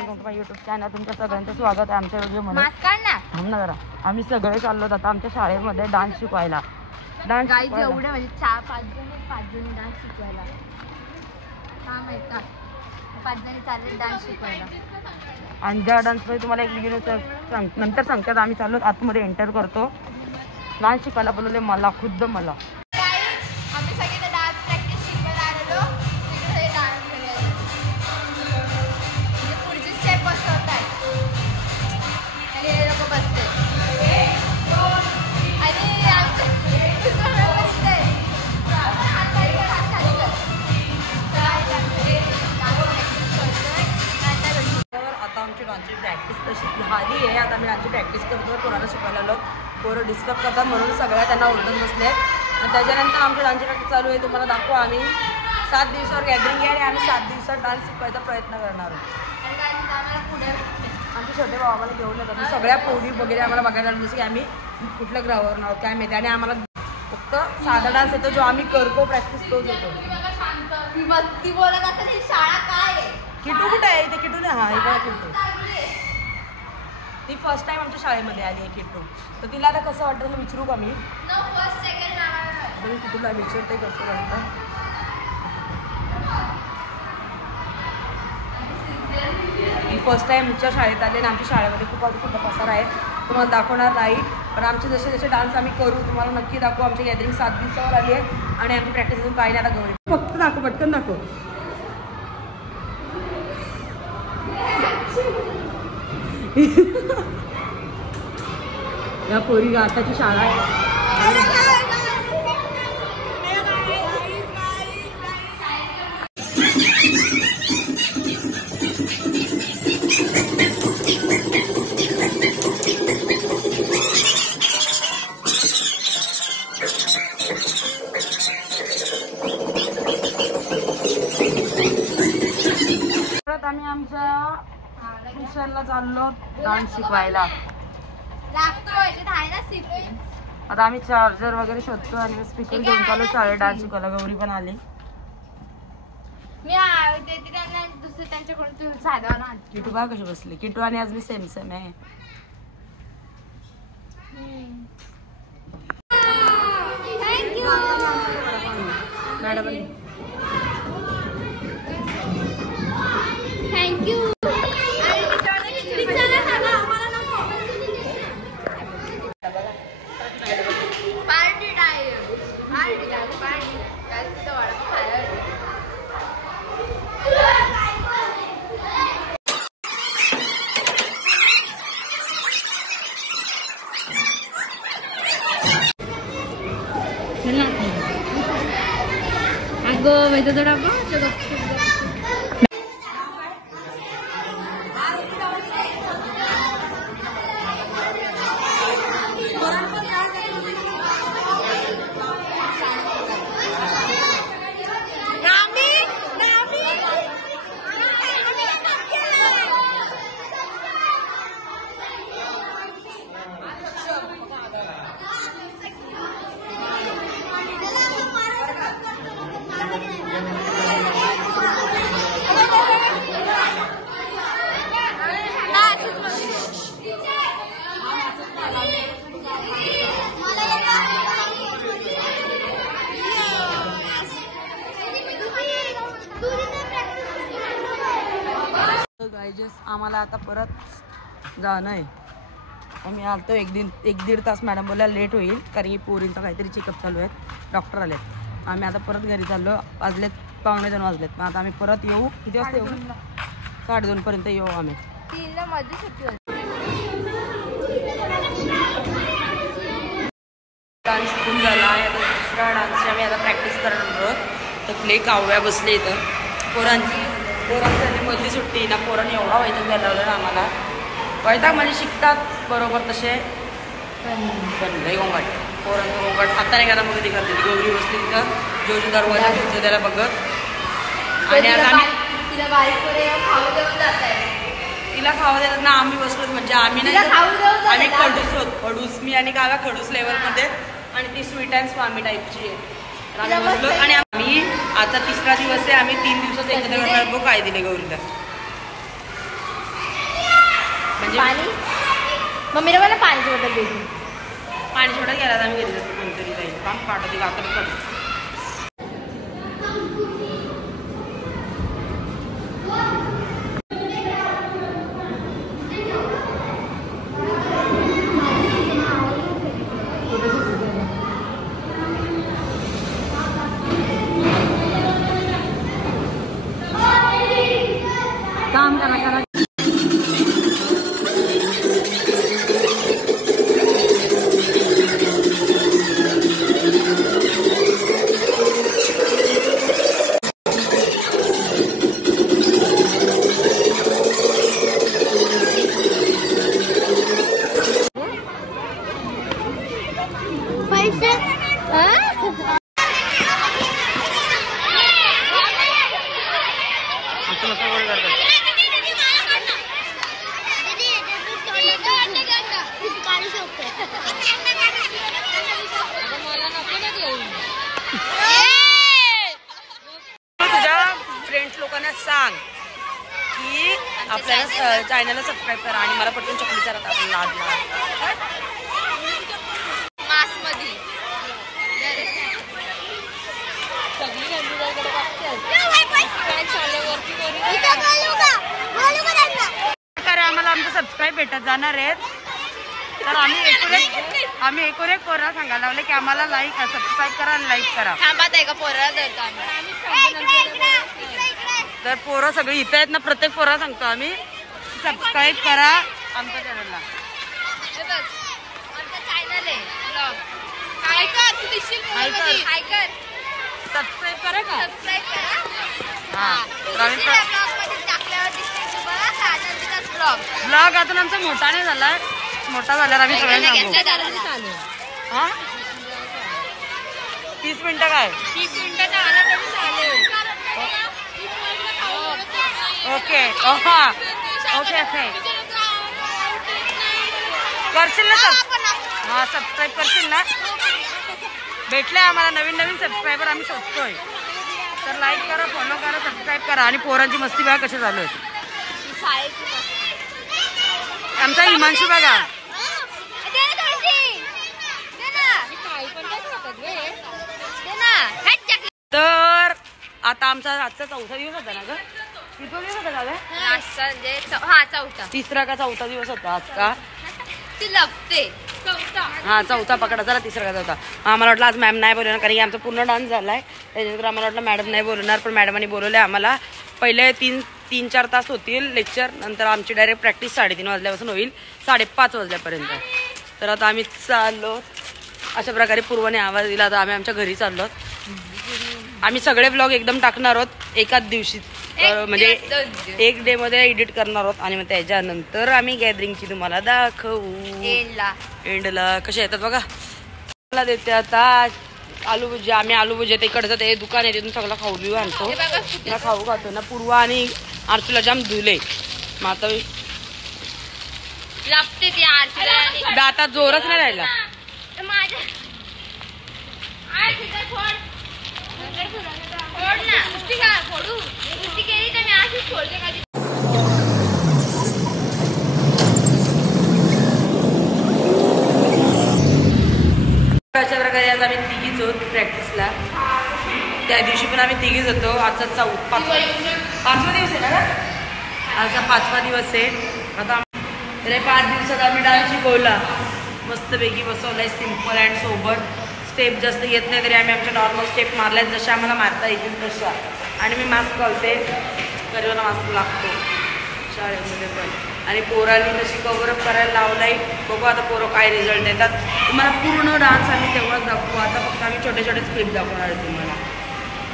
YouTube channel तुमच्या सगळ्यांचं स्वागत आहे आमच्या व्हिडिओमध्ये। थांब ना जरा, आम्ही सगळे चाललो आता आमच्या शाळेमध्ये डान्स शिकवायला। डान्स एवढे म्हणजे 4-5 जण डान्स शिकवायला, काम आहे का? 5 जण चालले डान्स शिकवायला। आणि ज्या डान्समध्ये तुम्हाला एक व्हिडिओ नंतर सांगतात। आम्ही चाललो आतमध्ये एंटर करतो। डान्स शिकायला बोलवले मला, खुद्द मला। आम्ही सगळे डान्स प्रॅक्टिस शिकवायला आलेलो, तिकडे डान्स करायला। पुढची स्टेप बसवतात आणि हे लोक बसते आणि आमचे आता आमची डान्सची प्रॅक्टिस तशी झाली आहे। आता मी डान्सची प्रॅक्टिस करतो, कोणाला शिकवायला आलो। पोरं डिस्टर्ब करतात म्हणून सगळ्या त्यांना ओरडत बसले। आणि त्याच्यानंतर आमची डान्सची प्रॅक्टिस चालू आहे। तुम्हाला दाखवू आम्ही 7 दिवसावर गॅदरिंग आहे आणि आम्ही 7 दिवसात डान्स शिकवायचा प्रयत्न करणार आहोत। आमचे छोटे भाऊ आम्हाला घेऊन येतात, सगळ्या पोरी वगैरे आम्हाला बघायला जसं की आम्ही कुठल्या ग्राउंडवर नाव काय माहिती। आणि आम्हाला फक्त साधा डान्स येतो जो आम्ही करतो, प्रॅक्टिस तोच होतो। ती बोलत असेल शाळा काय आहे? किटू कुठे आहे? इथे किटू नाही। हा इकडे किटू, ती फर्स्ट टाइम आमच्या शाळेमध्ये आली आहे किटू। तर तिला आता कसं वाटतं तुला विचारू का मी? किटूला विचारते कसं वाटतं। ही फर्स्ट टाइम आमच्या शाळेत आली आणि आमच्या शाळेमध्ये खूप मोठा पसारा आहे, तुम्हाला दाखवणार नाही। पण आमचे जसे जसे डान्स आम्ही करू तुम्हाला नक्की दाखवू। आमची गॅदरिंग 7 दिवसावर आली आहे आणि आमची प्रॅक्टिस अजून काही नाही। आता गौरी फक्त दाखव, पटकन दाखव। या पोरी आताची शाळा आहे। परत आम्ही आमच्या ट्युशनला चाललो डान्स शिकवायला। आता आम्ही चार्जर वगैरे शोधतो आणि स्पीकर घेऊन चालू शाळेत डान्स शिकवायला। गौरी पण आली। मी देते त्यांना दुसरं त्यांच्याकडून तू साधा ना। किटू बा कशी बसली, किटू आणि आज मी सेम सेम आहे। Madam thank you. अगं वैद्य थोडा आम्हाला आता परत जाणं आहे। आम्ही आलतो एक दीड तास। मॅडम बोलल्या लेट होईल कारण की पोरींचा काहीतरी चेकअप चालू आहे, डॉक्टर आलेत। आम्ही आता परत घरी चाललो, वाजलेत 2:45 वाजलेत। मग आता आम्ही परत येऊ, किती वाजता येऊ? 2:30 पर्यंत येऊ आम्ही। 3ला मध्ये सुट्टी होती। डान्स शिकून झाला आहे, आता दुसरा डान्सची आम्ही आता प्रॅक्टिस करणार आहोत। तर प्ले काव्या बसले इथं। पोरांची मधली सुट्टी ना, पोरांनी एवढा वैताग द्यायला लावलं ना आम्हाला। वैताग म्हणजे शिकतात बरोबर तसे, पण लई गोंगाट पोरांचं गोंगाट। आता नाही घरा मध्ये करते गौरी बसली तिथं, जोजी दरवाजा घेतलं त्याला बघत। आणि आता आम्ही तिला खावा देतात ना, आम्ही बसलो म्हणजे आम्ही नाही, आम्ही खडूस होत, खडूस मी आणि काव्या खडूस लेवलमध्ये, आणि ती स्वीट अँड स्वामी टाईपची आहे। आणि आम्ही आता 3रा दिवस आहे, आम्ही 3 दिवसात एकत्र करणार बघ काय दिले गौरीला। म्हणजे पाणी मम्मीला मला पाण्याची बॉटल देते. पाणी सोडत गेला तर आम्ही घरी जातो कोणतरी जाईल काम पाठवते गाकर करतो. काम करा करा. पैसे तुझ्या फ्रेंड्स लोकांना सांग की आपल्याला चॅनलला सबस्क्राईब करा आणि मला पटकन चकलीचा राहता आपण लाड मासमध्ये करा. आम्हाला आमचं सबस्क्राईब भेटत जाणार आहेत तर आम्ही एकूण एक पोराला सांगायला लावले की आम्हाला लाईक सबस्क्राईब करा आणि लाईक करा. थांबात आहे का पोराला देतो तर पोरं सगळी इथे आहेत ना प्रत्येक पोराला सांगतो आम्ही सबस्क्राईब करा आमच्या चॅनलला. सबस्क्राईब करा का ब्लॉग अजून आमचा मोठा नाही झालाय. मोठा झाल्यावर आम्ही सगळ्यांना सांगू. हा 30 मिनिटं काय 30 मिनिटं आला तरी चालेल. ओके हा ओके ओके करशील ना हा सबस्क्राईब करशील ना. भेटले आम्हाला नवीन नवीन सबस्क्रायबर आम्ही शोधतोय तर लाईक करा फॉलो करा सबस्क्राईब करा. आणि पोरांची मस्ती बघा कशी चालू आहे. आमचा हिमांशू बघा तर आता आमचा आजचा 4था दिवस होता ना ग. किती दिवस होता का हा चौथा 3रा का 4था दिवस होता आज का. ती लपते चौथा हा 4था पकडा जरा 3रा का 4था. आम्हाला वाटलं आज मॅम नाही बोलणार कारण की आमचा पूर्ण डान्स झालाय त्याच्यानंतर आम्हाला वाटलं मॅडम नाही बोलणार पण मॅडमांनी बोलवले आम्हाला. पहिले 3-4 तास होतील लेक्चर नंतर आमची डायरेक्ट प्रॅक्टिस 3:30 वाजल्यापासून होईल 5:30 वाजल्यापर्यंत. तर आता आम्ही चाललो अशा प्रकारे पूर्वाने आवाज दिला तर आम्ही आमच्या घरी चाललो. आम्ही सगळे व्लॉग एकदम टाकणार आहोत एकाच दिवशी म्हणजे एक डे मध्ये एडिट करणार आहोत आणि मग त्याच्यानंतर आम्ही गॅदरिंगची तुम्हाला दाखवू एंडला. कसे येतात बघा मला देते आता आलू भुजिया. आम्ही आलू भुजिया तिकडचं ते दुकान आहे तिथून सगळं खाऊ बिऊ आणतो ना खाऊ खातो ना. पूर्वा आणि आरचूला जाम धुले मग आता दातात जोरच नाही राहिला. अशा प्रकारे आज आम्ही तिघीच होत प्रॅक्टिसला. त्या दिवशी पण आम्ही तिघीच होतो. आजचा 5वा दिवस आहे ना का. आजचा 5वा दिवस आहे. आता 5 दिवसात आम्ही डान्स शिकवला मस्तपैकी बसवलाय सिम्पल अँड सोबर. स्टेप जास्त येत नाही तरी आम्ही आमच्या नॉर्मल स्टेप मारल्यात जशा आम्हाला मारता येतील तशा. आणि मी मास्क घालते गरीबाला मास्क लागतो शाळेमध्ये पण. आणि पोरांनी तशी कव्हरअप करायला लावलाय. बघू आता पोरं काय रिझल्ट देतात. तुम्हाला पूर्ण डान्स आम्ही तेव्हाच दाखवू. आता फक्त आम्ही छोटे छोटे स्टेप दाखवणार आहे तुम्हाला.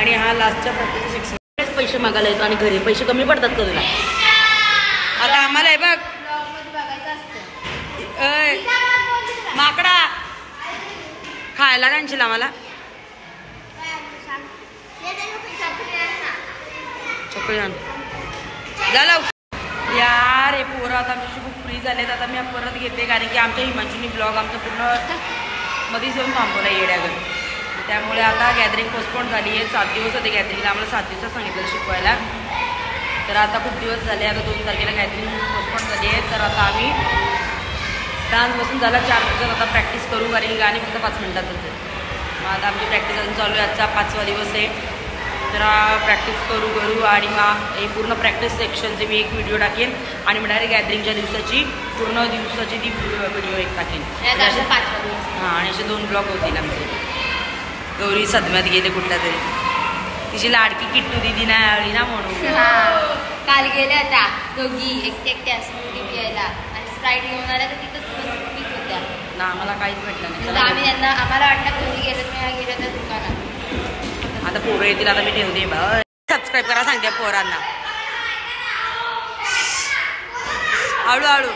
आणि हा लास्टच्या प्रत्येक शिक्षण पैसे मागायला येतो आणि घरी पैसे कमी पडतात का तुला. आता आम्हाला आहे बघ माकडा खायला कांशील आम्हाला चकली आण झालं यार. हे पोरं आता आमच्याशी खूप फ्री झालेत. आता मी परत घेते कारण की आमच्या हिमांशूनी ब्लॉग आमचा पूर्ण मध्येच येऊन थांबवला येड्यागर. त्यामुळे आता गॅदरिंग पोस्टपोन झाली आहे. 7 दिवस होते गॅदरिंगला. आम्हाला 7 दिवसात सांगितलं शिकवायला तर आता खूप दिवस झाले, आता 2 तारखेला गॅदरिंग पोस्टपोन झाली आहे. तर आता आम्ही डान्स बसून झाला 4 दिवसात, आता प्रॅक्टिस करू, कारण ही गाणी फक्त 5 मिनिटातच आहे. मग आता आमची प्रॅक्टिस अजून चालू आहे, आजचा 5वा दिवस आहे. तर प्रॅक्टिस करू आणि मग हे पूर्ण प्रॅक्टिस सेक्शनचे मी एक व्हिडिओ टाकेन आणि मग डायरेक्ट गॅदरिंगच्या दिवसाची पूर्ण दिवसाची ती व्हिडिओ एक टाकेन. हां, आणि असे 2 ब्लॉग होतील आमचे. गौरी सदम्यात गेले कुठल्या तरी, तिची लाडकी किट्टू दिदी नाही आली ना म्हणून. काल गेल्या होत्या दोघी एकट्या स्मूदी पियायला आणि स्प्राईट घेऊन आल्या, तर तिथंच पित होत्या ना, आम्हाला काहीच भेटलं नाही. आम्ही त्यांना आम्हाला वाटलं घरी गेलं मी गेलो त्या दुकानात. आता पोरं येतील, आता मी ठेवते. सबस्क्राईब करा सांगते पोरांना हळूहळू.